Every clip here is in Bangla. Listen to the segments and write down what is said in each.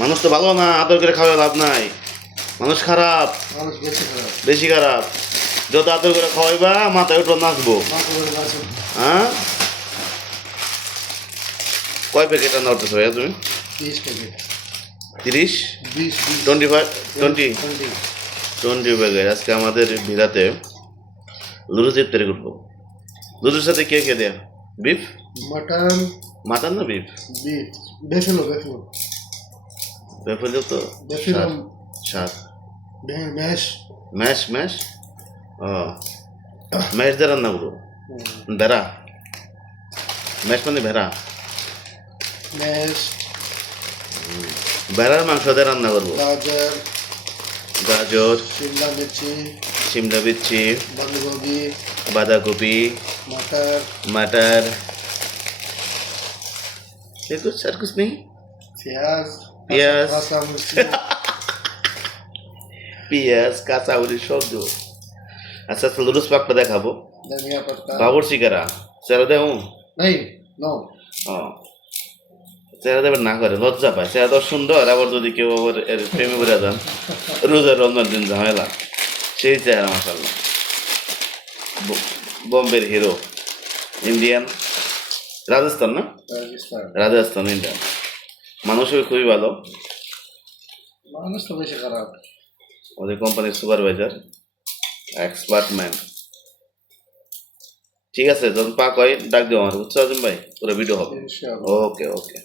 মানুষ তো ভালো না, আদর করে খাওয়া লাভ নাই। মানুষ খারাপ, মানুষ বেশি খারাপ। যত আদর করে খাওয়াইবা মাথায় উঠো নাচবো। হ্যাঁ, কয় প্যাকেট রান্না করতেছো ভাইয়া তুমি? 30 প্যাকেট। 30, 25, 20 প্যাকেট। আজকে আমাদের ভিড়াতে লুডো চিপ তৈরি করবো। লুডোর সাথে কে কে দেয়া? বিফ, মাটন, মাটন না বিফ? বিফ, বেফেলো, বেফেলো তো বেফেলো, স্বাদ। ম্যাশ, ম্যাশ ম্যাশ, ও ম্যাশ দিয়ে রান্না করবো। ভেড়া, ম্যাশ মানে ভেড়া, ম্যাশ, ভেড়ার মাংস দিয়ে রান্না করবো। গাজর, গাজর, শিমলা মির্চি, শিমলা মির্চি, বাঁধাকপি, বাঁধাকপি, मटर, मटर, ये कुछ और कुछ नहीं। प्याज, प्याज, कासा मिर्ची, পেঁয়াজ, কাঁচামরিচ সব দেবো। আচ্ছা, লুডুস পাকটা দেখাবো। धनिया पत्ता, বাবরচি কারা চেহারা দেবো? नहीं, नो, ও, চেহারা দেবেন না করে লজ্জা পায়। চেহারা তো সুন্দর, আবার যদি কেউ আবার এর প্রেমে পড়ে যান, রোজার রমজান দিন ঝামেলা। সেই চেহারা মাসাল্লাহ, বম্বের হিরো, ইন্ডিয়ান, রাজস্থান না? राजस्थान, রাজস্থান, ইন্ডিয়ান। মানুষও খুবই ভালো। मानुष तो बेशक खराब, ওদের কোম্পানির সুপারভাইজার, এক্সপার্ট ম্যান। ঠিক আছে, যখন পাক হয় ডাক দেবো আমার, বুঝছো আজিম ভাই? পুরো ভিডিও হবে। इंशाल्लाह, ওকে ওকে।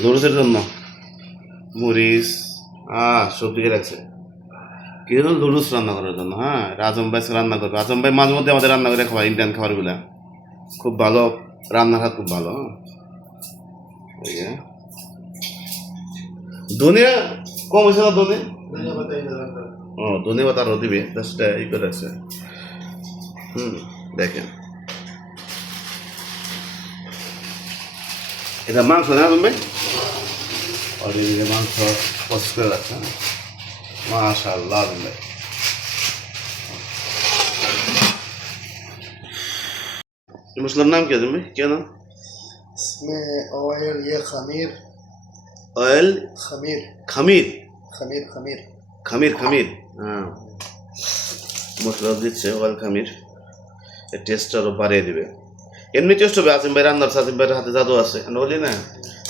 নুডলসের জন্য মরিচ সবজি রাখছে, কিন্তু নুডলস রান্না করার জন্য। হ্যাঁ, আজম ভাই রান্না করবে। আজম ভাই মাঝে মধ্যে আমাদের রান্না করে খাওয়া, ইন্ডিয়ান খাবারগুলা খুব ভালো, রান্নার হাত খুব ভালো। ধনিয়া কম হয়েছে না? ধনে, धनिया पत्ता इधर अंदर, ও ধন্যবাদ, আরও দিবে জাস্ট ই করে রাখছে। দেখেন, এটা মাংস না তুমি অলরেডি মাংস প্রসেস করে রাখছে। মাশাআল্লাহ ভাই, মশলার নাম কি তুমি? কেন इसमें ऑयल, ये खमीर, অয়েল? खमीर, খামির, खमीर, खमीर, খামির, খামির। হ্যাঁ, মশলা দিচ্ছে অয়েল খামির, এর টেস্ট আরও বাড়িয়ে দিবে। এমনি টেস্ট হবে। আজিম ভাই রান্নার, আজিম ভাইয়ের হাতে জাদু আছে, বলি না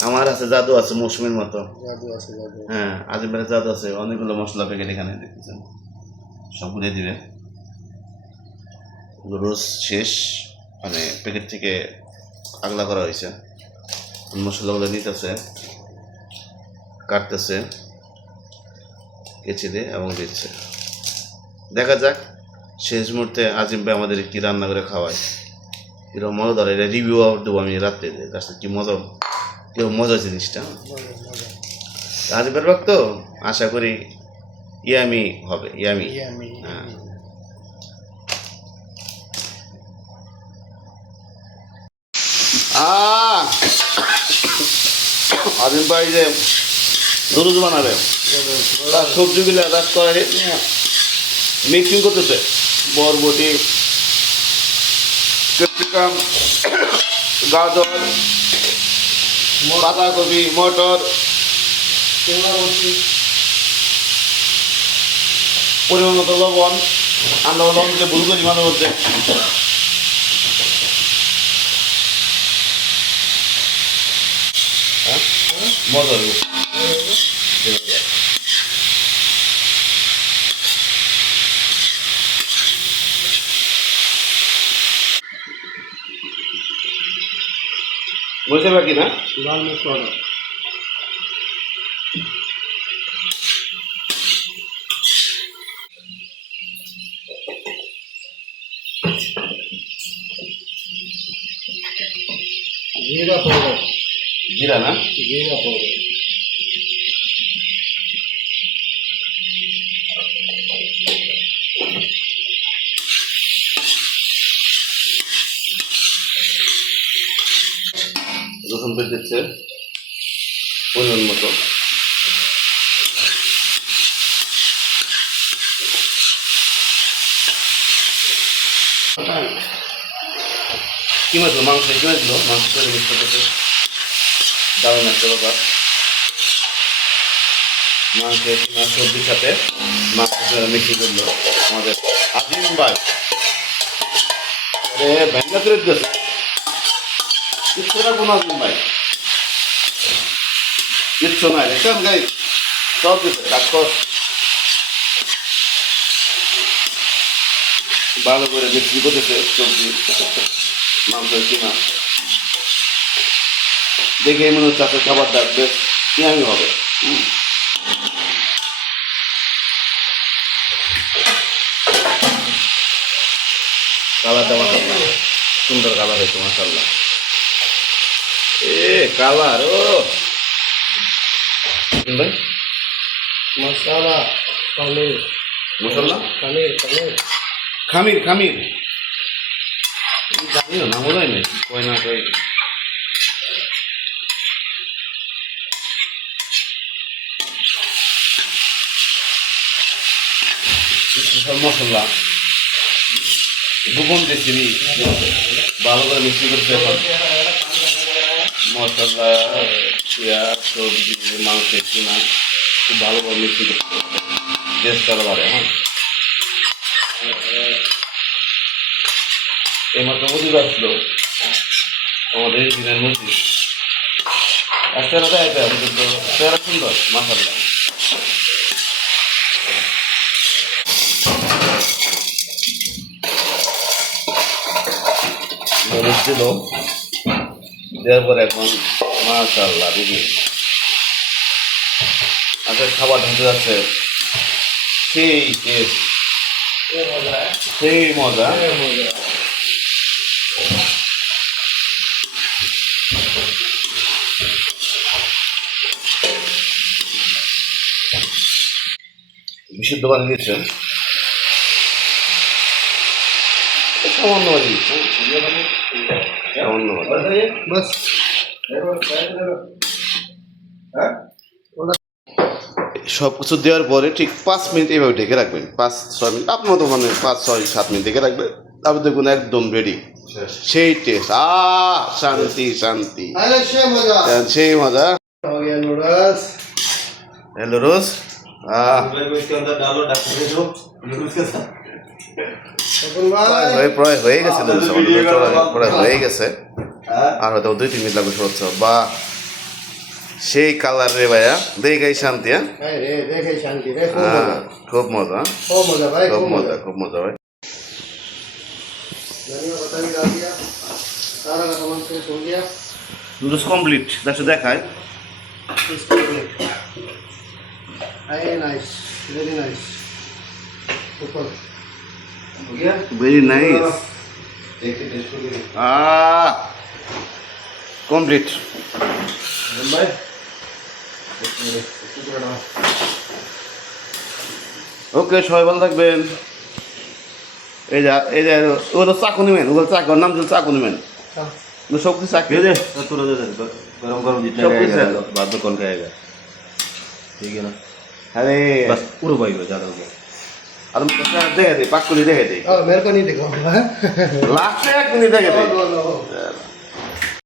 আমার হাতে জাদু আছে মৌসুমীর মতো। जादू ऐसे जादू, হ্যাঁ, আজিম ভাইয়ের জাদু আছে। অনেকগুলো মশলা প্যাকেট এখানে দেখতেছেন, সব দিয়ে দিবে। রোজ শেষ, মানে প্যাকেট থেকে আগলা করা হয়েছে। মশলাগুলো নিতেছে, কাটতেছে কেচি দিয়ে এবং দিচ্ছে। দেখা যাক শেষ মুহূর্তে আজিম ভাই আমাদের কি রান্না করে খাওয়ায়, কিরকম মজাদার। এটা রিভিউ দেবো আমি রাত্রে, আসলে কি মজা, কেউ মজা জিনিসটা। আজিম ভাইয়ের ভক্ত, আশা করি ইয়ামি হবে, ইয়ামি। yummy, হ্যাঁ, আজিম ভাই যে নুডলস বানাবে, তার সবজিগুলো রাস করা মিক্সিং করতেছে। বরবটি, ক্যাপসিকাম, গাজর, বাঁধাকপি, মটর, পরিমাণ মতো লবণ। আমরা লবণকে ভুল করি মাঝে মধ্যে। মজা হবে। বুঝতে পারছি না। लाल मिर्च पाउडर, जीरा पाउडर, জিরা না, जीरा पाउडर, রসুন পেস্ট দিচ্ছে পরিমাণ মতো। কি মাছ? মাংস কি মাছ? মাংস করে মিক্স করতেছে। কারণ একটা ব্যাপার মাংস সবজির সাথে মাংস মিক্সি করলো আমাদের আজিম ভাই আরে ভেঙ্গা করে দিয়েছে কিচ্ছু রাখবো না আজিম ভাই কিচ্ছু নাই দেখেন গাই সব দিচ্ছে কাজ কর ভালো করে বিক্রি করতেছে সবজি মাংস কিনা দেখে মনে হচ্ছে আপনার খাবারটা বেশ ইয়ামি হবে কালারটা মাসাল্লাহ সুন্দর কালার হয়েছে মাসাল্লাহ কালার ও ভাই মশলা পনির মশলা পনির পনির খামির খামির জানি না মনে হয় না কয় না কয় মশলা গোপন রেসিপি ভালো করে মিক্সি করতে এখন মশলা পেঁয়াজ সবজি মাংস কিনা খুব ভালো করে মিক্সি করতে টেস্ট করা পারে হ্যাঁ এইমাত্র মজুর আসলো আমাদের এই দিনের মজুর আর তেরাটা এটা অন্তত তেরা সুন্দর মাসাল্লাহ মরিচ দিল দেওয়ার পরে এখন মাশাআল্লাহ দেখি আচ্ছা খাবার ঢুকে যাচ্ছে সেই টেস্ট সেই মজা বিশুদ্ধ পানি দিচ্ছেন সামান্য পানি দিচ্ছেন সামান্য পানি बस সব কিছু দেওয়ার পরে ঠিক 5 মিনিট এইভাবে ঢেকে রাখবেন 5-6 মিনিট আপনার তো মানে 5-6-7 মিনিট ঢেকে রাখবেন তারপর দেখুন একদম রেডি সেই টেস্ট শান্তি শান্তি अरे शे मजा সেই মজা हो गया नूडल्स হ্যালো রোজ इसके अंदर डालो डॉक्टर दे दो नूडल्स के साथ প্রায় হয়ে গেছে প্রায় হয়ে গেছে আর হয়তো 2-3 মিনিট লাগবে সরছে বা সেই কালার রে ভাইয়া দেখাই শান্তি হ্যাঁ रे देखे शांति रे খুব মজা खूब मजा भाई খুব মজা ভাই धनिया पत्ता भी डाल दिया सारा का सामान फ्रेश हो गया নুডলস কমপ্লিট দেখো দেখায় वेरी नाइस ऊपर हो गया ভেরি নাইস देखिए टेस्ट हो गया কমপ্লিট भाई ওকে সবাই ভালো থাকবেন এই যে ওগুলো চাকু নেবেন ওগুলো চাকুর নাম ছিল চাকু নেবেন সব কিছু চাকরি দে गरम गरम जितना सब कुछ खाएगा है। बाद में कौन खाएगा ठीक है ना আরে बस पूरा भाई हो ज़्यादा हो गया আর দেখে দে পাকুলি দেখে দে मेरे को नहीं दिखाऊंगा লাস্টে এক মিনিট দেখে দে नो नो